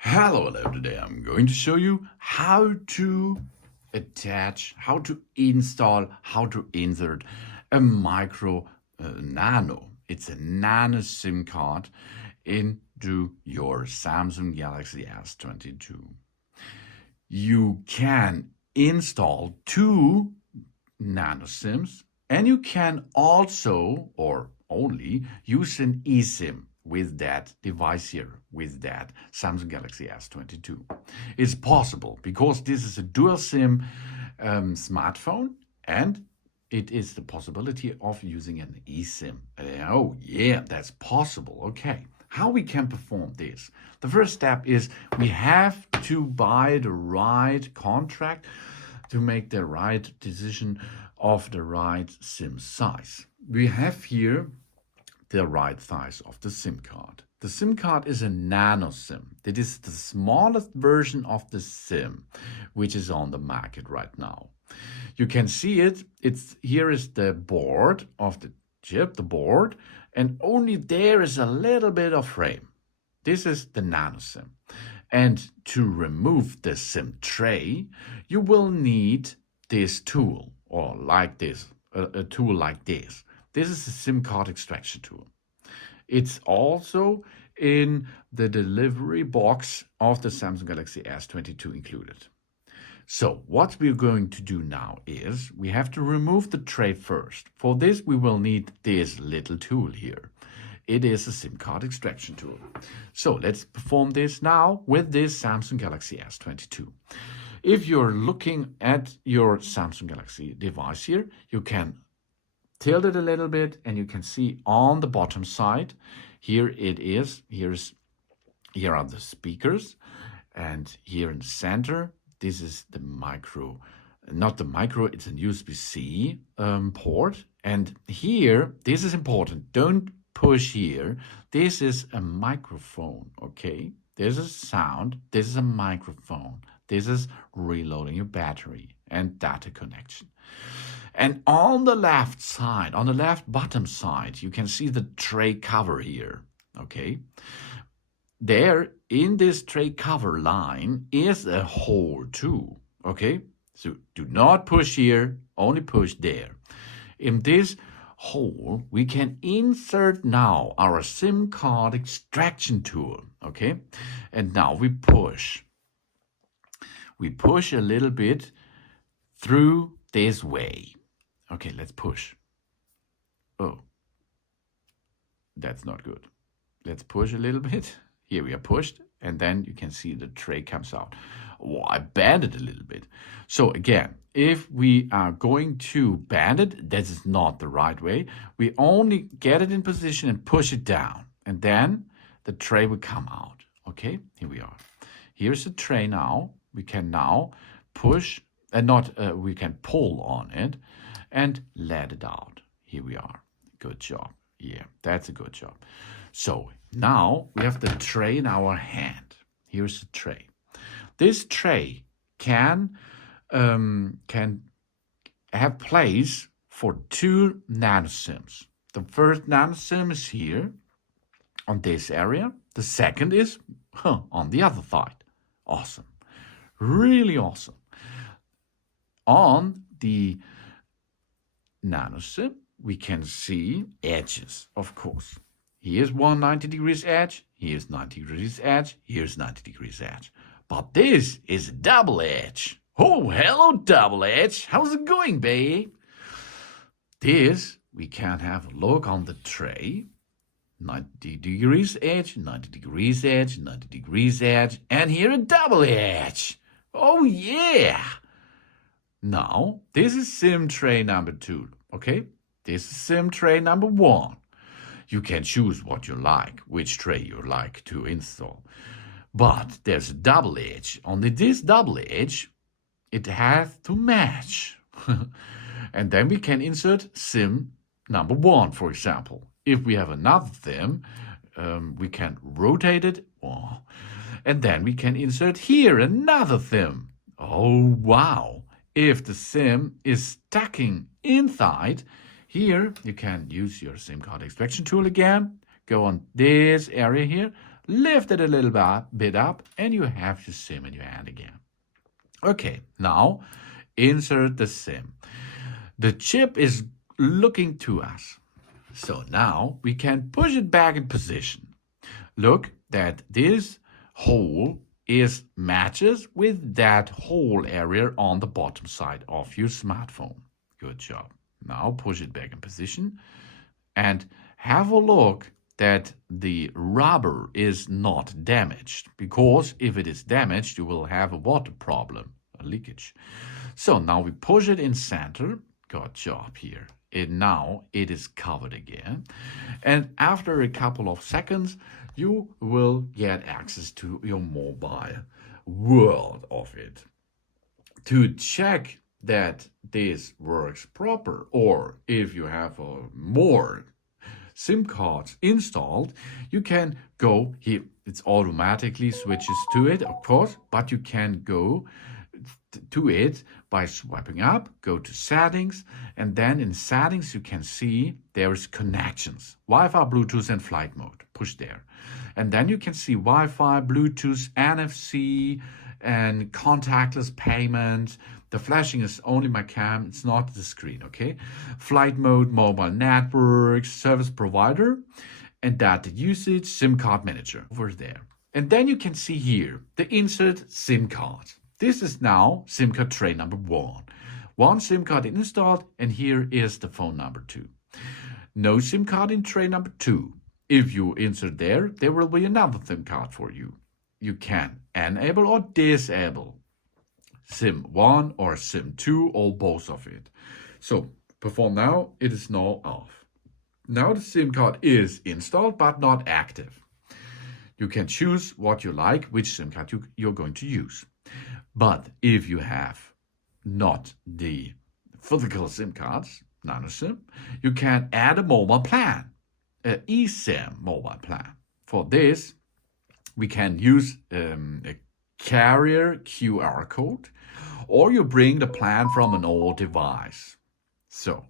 Hello, today I'm going to show you how to attach, how to install, how to insert a micro nano. It's a nano SIM card into your Samsung Galaxy S22. You can install two nano SIMs and you can also or only use an eSIM with that device here, with that Samsung Galaxy S22. It's possible because this is a dual SIM smartphone and it is the possibility of using an eSIM. Oh yeah, that's possible. Okay. How we can perform this? The first step is we have to buy the right contract to make the right decision of the right SIM size. We have here the right size of the SIM card. The SIM card is a nano SIM. It is the smallest version of the SIM which is on the market right now. You can see it. Here is the board of the chip, the board, and only there is a little bit of frame. This is the nano SIM. And to remove the SIM tray, you will need this tool, or like this, a tool like this. This is a SIM card extraction tool. It's also in the delivery box of the Samsung Galaxy S22 included. So what we're going to do now is we have to remove the tray first. For this, we will need this little tool here. It is a SIM card extraction tool. So let's perform this now with this Samsung Galaxy S22. If you're looking at your Samsung Galaxy device here, you can tilt it a little bit and you can see on the bottom side, here it is, here are the speakers, and here in the center, this is the micro, not the micro, it's a USB-C port. And here, this is important, don't push here. This is a microphone, okay? This is sound, this is a microphone. This is reloading your battery and data connection. And on the left side, on the left bottom side, you can see the tray cover here, okay? There, in this tray cover line, is a hole too, okay? So do not push here, only push there. In this hole, we can insert now our SIM card extraction tool, okay? And now we push. We push a little bit through this way. Okay, let's push. Oh, that's not good. Let's push a little bit. Here we are pushed, and then you can see the tray comes out. Oh, I bend it a little bit. So again, if we are going to bend it, this is not the right way. We only get it in position and push it down, and then the tray will come out. Okay, here we are. Here's the tray now. We can now push, we can pull on it and let it out. Here we are. Good job. Yeah, that's a good job. So now we have the tray in our hand. Here's the tray. This tray can have place for two nano SIMs. The first nano SIM is here on this area. The second is on the other side. Awesome. Really awesome. On the nano SIM, we can see edges, of course. Here's 190 degrees edge, here's 90 degrees edge, here's 90 degrees edge. But this is a double edge. Oh, hello, double edge. How's it going, babe? This, we can have a look on the tray. 90 degrees edge, 90 degrees edge, 90 degrees edge, and here a double edge. Oh, yeah. Now, this is SIM tray number 2, okay? This is SIM tray number 1. You can choose what you like, which tray you like to install. But there's a double edge. On this double edge, it has to match. And then we can insert SIM number 1, for example. If we have another SIM, we can rotate it. Oh, and then we can insert here another SIM. Oh, wow. If the SIM is stacking inside, here you can use your SIM card extraction tool again. Go on this area here, lift it a little bit up, and you have your SIM in your hand again. Okay, now insert the SIM. The chip is looking to us. So now we can push it back in position. Look that this hole is matches with that hole area on the bottom side of your smartphone. Good job. Now push it back in position and have a look that the rubber is not damaged, because if it is damaged, you will have a water problem, a leakage. So now we push it in center. Good job here. Now it is covered again. And after a couple of seconds, you will get access to your mobile world of it. To check that this works proper, or if you have more SIM cards installed, you can go here. It automatically switches to it, of course, but you can go to it by swiping up, go to settings, and then in settings you can see there is connections, Wi-Fi, Bluetooth, and flight mode. Push there. And then you can see Wi-Fi, Bluetooth, NFC, and contactless payment. The flashing is only my cam, it's not the screen, okay? Flight mode, mobile networks, service provider, and data usage, SIM card manager over there. And then you can see here the insert SIM card. This is now SIM card tray number 1. One SIM card installed, and here is the phone number 2. No SIM card in tray number 2. If you insert there will be another SIM card for you. You can enable or disable SIM 1 or SIM 2 or both of it. So perform now, it is now off. Now the SIM card is installed but not active. You can choose what you like, which SIM card you're going to use. But if you have not the physical SIM cards, nano SIM, you can add a mobile plan, an eSIM mobile plan. For this, we can use a carrier QR code, or you bring the plan from an old device. So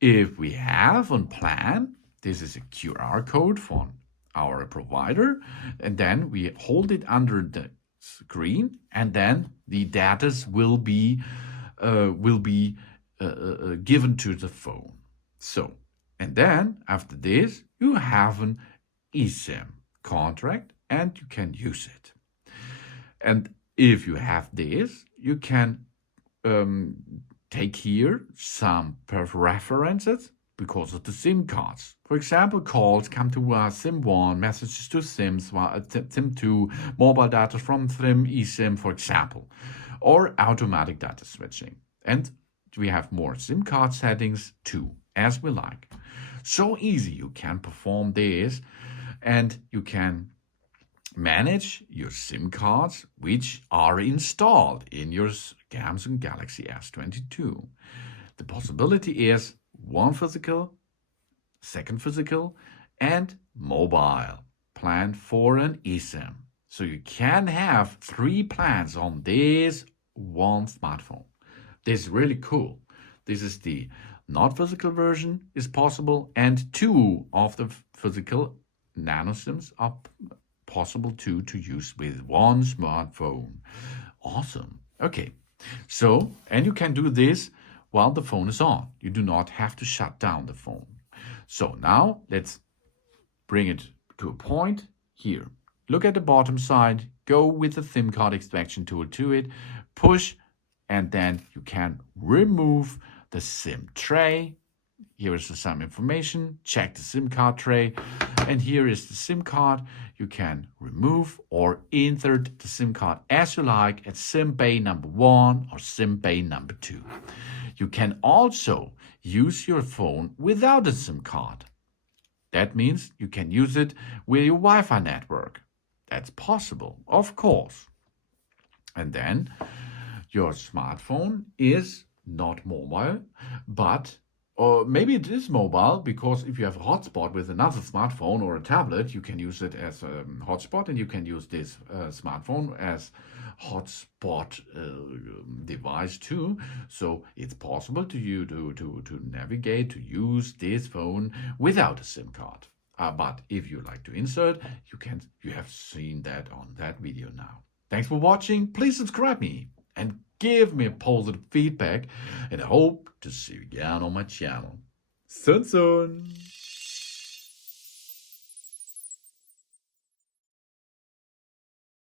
if we have a plan, this is a QR code from our provider, and then we hold it under the screen, and then the data will be given to the phone. So, and then after this, you have an eSIM contract, and you can use it. And if you have this, you can take here some preferences because of the SIM cards. For example, calls come to SIM 1, messages to SIM 2, mobile data from SIM, eSIM, for example, or automatic data switching. And we have more SIM card settings too, as we like. So easy, you can perform this, and you can manage your SIM cards which are installed in your Samsung Galaxy S22. The possibility is one physical, second physical, and mobile plan for an eSIM. So you can have 3 plans on this one smartphone. This is really cool. This is the not physical version is possible, and 2 of the physical nano SIMs are possible to use with one smartphone. Awesome. Okay. So, and you can do this while the phone is on. You do not have to shut down the phone. So now let's bring it to a point here. Look at the bottom side, go with the SIM card extraction tool to it, push, and then you can remove the SIM tray. Here is some information, check the SIM card tray, and here is the SIM card. You can remove or insert the SIM card as you like at SIM bay number 1 or SIM bay number 2. You can also use your phone without a SIM card. That means you can use it with your Wi-Fi network. That's possible, of course. And then your smartphone is not mobile, but or maybe it is mobile, because if you have a hotspot with another smartphone or a tablet, you can use it as a hotspot, and you can use this smartphone as hotspot device too. So it's possible to you to navigate, to use this phone without a SIM card. But if you like to insert, you have seen that on that video now. Thanks for watching. Please subscribe me and give me a positive feedback, and I hope to see you again on my channel. Soon.